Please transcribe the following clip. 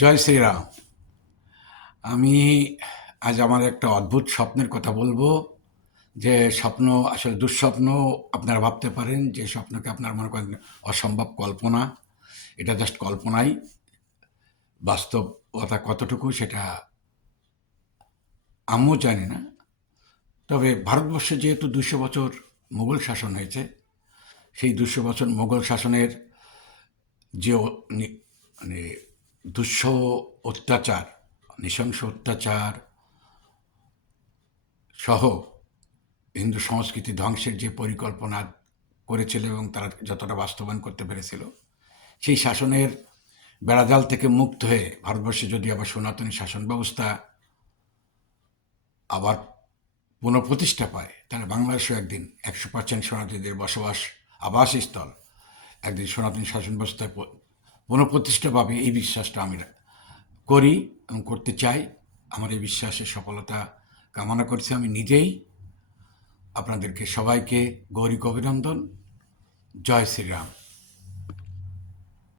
জয় শ্রীরাম। আমি আজ আমার একটা অদ্ভুত স্বপ্নের কথা বলবো। যে স্বপ্ন আসলে দুঃস্বপ্ন আপনারা ভাবতে পারেন, যে স্বপ্নকে আপনারা মনে করেন অসম্ভব কল্পনা। এটা জাস্ট কল্পনাই। বাস্তবতা কতটুকু সেটা আমিও জানি না। তবে ভারতবর্ষে যেহেতু ২০০ বছর মুঘল শাসন হয়েছে, সেই ২০০ বছর মুঘল শাসনের যে মানে দুঃসহ অত্যাচার, নৃশংস অত্যাচার সহ হিন্দু সংস্কৃতি ধ্বংসের যে পরিকল্পনা করেছিল এবং তারা যতটা বাস্তবায়ন করতে পেরেছিল, সেই শাসনের বেড়াজাল থেকে মুক্ত হয়ে ভারতবর্ষে যদি আবার সনাতনী শাসন ব্যবস্থা আবার পুনঃপ্রতিষ্ঠা পায়, তাহলে বাংলাদেশও একদিন ১০০% সনাতনীদের বসবাস আবাসস্থল একদিন সনাতনী শাসন ব্যবস্থায় পুনঃপ্রতিষ্ঠা পাবে। এই বিশ্বাসটা আমি করি এবং করতে চাই। আমার এই বিশ্বাসের সফলতা কামনা করছি আমি নিজেই। আপনাদেরকে সবাইকে গৌরিক অভিনন্দন। জয় শ্রীরাম।